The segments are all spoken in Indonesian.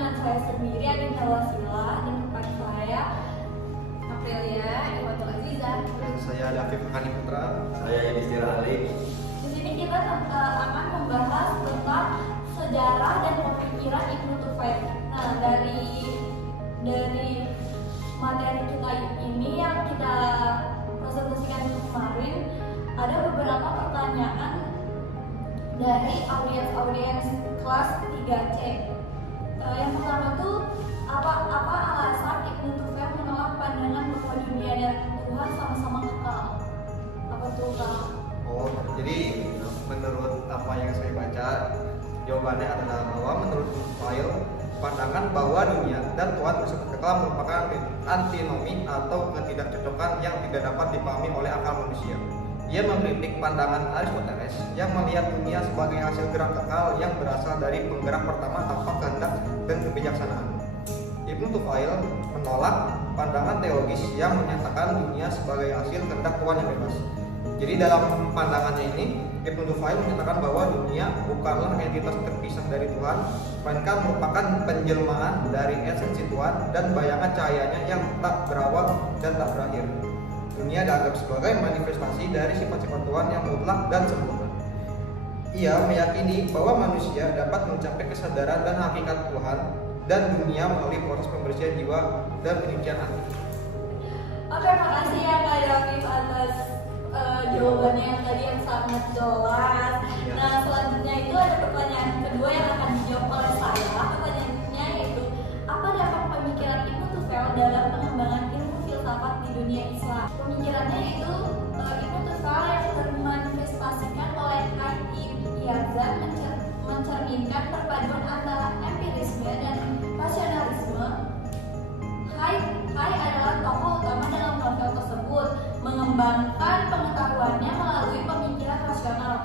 dengan saya sendiri Adinda Wasila dan tempat saya Aprilia Iwatul Aziza. Saya David Fakani Putra. Saya Yudhistira Ali. Di sini kita akan membahas tentang sejarah dan pemikiran Ibnu Tufail. Nah, dari materi kita ini yang kita presentasikan kemarin, ada beberapa pertanyaan dari audiens kelas 3C. Yang pertama tuh, apa alasan Ibnu Tufail menolak pandangan bahwa dunia dan Tuhan sama-sama kekal? Apa tuh, Kak? Oh, jadi menurut apa yang saya baca, jawabannya adalah bahwa menurut Tufail, pandangan bahwa dunia dan Tuhan bersifat kekal merupakan antinomi atau ketidakcocokan yang tidak dapat dipahami oleh akal manusia. Ia mengkritik pandangan Aristoteles yang melihat dunia sebagai hasil gerak kekal yang berasal dari penggerak pertama tanpa kehendak dan kebijaksanaan. Ibnu Tufail menolak pandangan teologis yang menyatakan dunia sebagai hasil kehendak Tuhan yang bebas. Jadi dalam pandangannya ini, Ibnu Tufail menyatakan bahwa dunia bukanlah entitas terpisah dari Tuhan, melainkan merupakan penjelmaan dari esensi Tuhan dan bayangan cahayanya yang tak berawal dan tak berakhir. Dunia dianggap sebagai manifestasi dari sifat-sifat Tuhan yang mutlak dan sempurna. Ia meyakini bahwa manusia dapat mencapai kesadaran dan hakikat Tuhan dan dunia melalui proses pembersihan jiwa dan penyucian hati. Oke, makasih ya Kak David atas jawabannya yang tadi yang sangat jelas. Nah, selanjutnya itu ada pertanyaan kedua yang akan dijawab oleh saya. Pertanyaannya yaitu, apa dampak pemikiran Ibnu Tufail dalam pengembangan ilmu filsafat di dunia Islam? Pemikirannya itu Ibnu Tufail yang termanifestasikan oleh Haid Yazan mencerminkan perpaduan antara empirisme dan rasionalisme. Haid adalah tokoh utama dalam novel tersebut, mengembangkan pengetahuannya melalui pemikiran rasional.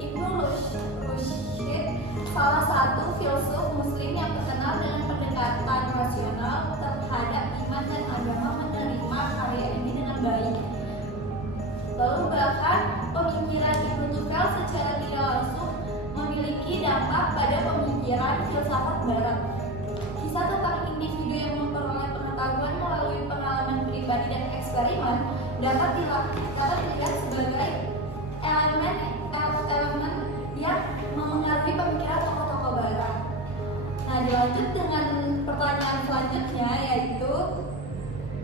Ibnu Rushd, salah satu filsuf muslim yang terkenal dengan pendekatan rasional terhadap iman dan agama, menerima karya ini dengan baik. Lalu bahkan pemikiran Ibnu Tufail secara tidak langsung memiliki dampak pada pemikiran filsafat barat. Kisah tentang individu yang memperoleh pengetahuan melalui pengalaman pribadi dan eksperimen dapat dilihat sebagai elemen yang memengaruhi pemikiran tokoh-tokoh barat. Nah, dilanjut dengan pertanyaan selanjutnya, yaitu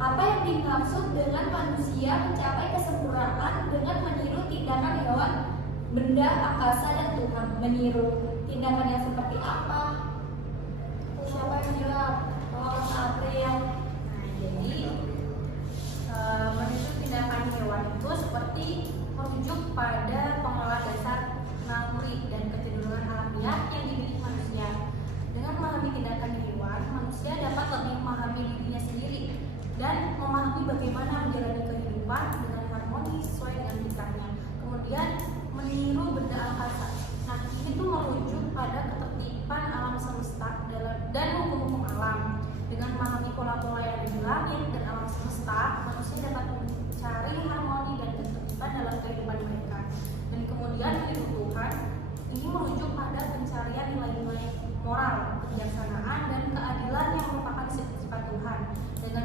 apa yang dimaksud dengan manusia mencapai kesempurnaan dengan meniru tindakan hewan, benda, angkasa, dan Tuhan? Meniru tindakan yang seperti apa? Siapa yang jawab? Oh, April. Jadi meniru tindakan hewan itu seperti merujuk pada pengelola dasar naluri dan kecenderungan alamiah yang dimiliki manusia. Dengan memahami tindakan hewan, manusia dapat lebih memahami dirinya sendiri dan memahami bagaimana menjalani kehidupan dengan harmoni sesuai dengan fitrahnya. Kemudian meniru benda angkasa. Nah, ini tuh merujuk pada ketertiban alam semesta dan hukum-hukum alam. Dengan memahami pola-pola yang ada di langit dan alam semesta, manusia dapat mencari harmoni dan ketertiban dalam kehidupan mereka. Dan kemudian meniru Tuhan, ini merujuk pada pencarian nilai-nilai moral, kebijaksanaan, dan keadilan yang merupakan sifat-sifat Tuhan. Dengan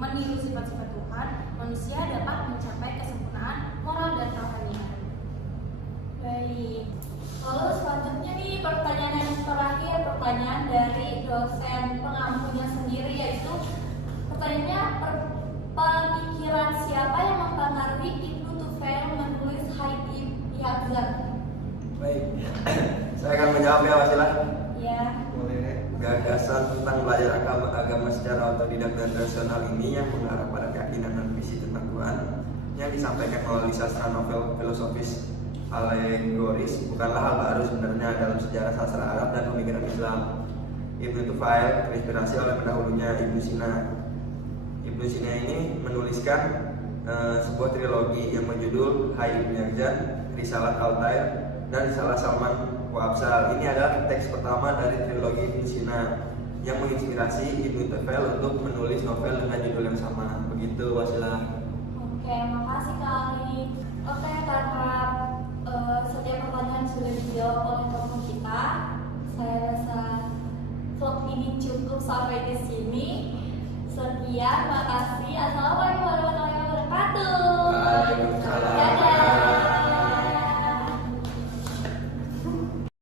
meniru sifat-sifat Tuhan, manusia dapat mencapai kesempurnaan moral dan rohaniah. Baik. Lalu selanjutnya nih pertanyaan yang terakhir, pertanyaan dari dosen pengampunya sendiri, yaitu pertanyaannya, pemikiran siapa yang mempengaruhi Ibnu Tufail menulis Haid Yazan? Baik, saya akan menjawab ya Wasilah. Ya. Boleh. Gagasan tentang belajar agama secara otodidak dan rasional ini yang mengarah pada keyakinan dan visi tentang Tuhan yang disampaikan melalui sastra novel filosofis alegoris bukanlah hal baru sebenarnya dalam sejarah sastra Arab dan pemikiran Islam. Ibnu Tufail terinspirasi oleh pendahulunya Ibnu Sina. Ibnu Sina ini menuliskan sebuah trilogi yang berjudul Haid Yazan, Risalah Altair, dan Risalah Salman wa Absal. Ini adalah teks pertama dari trilogi Ibnu Sina yang menginspirasi Ibnu Tufail untuk menulis novel dengan judul yang sama. Begitu Wasilah. Oke, makasih Kak Ali. Oke, karena setiap pertanyaan sudah dijawab oleh teman kita, saya rasa vlog ini ini cukup sampai di sini. Sekian, makasih. Assalamualaikum warahmatullahi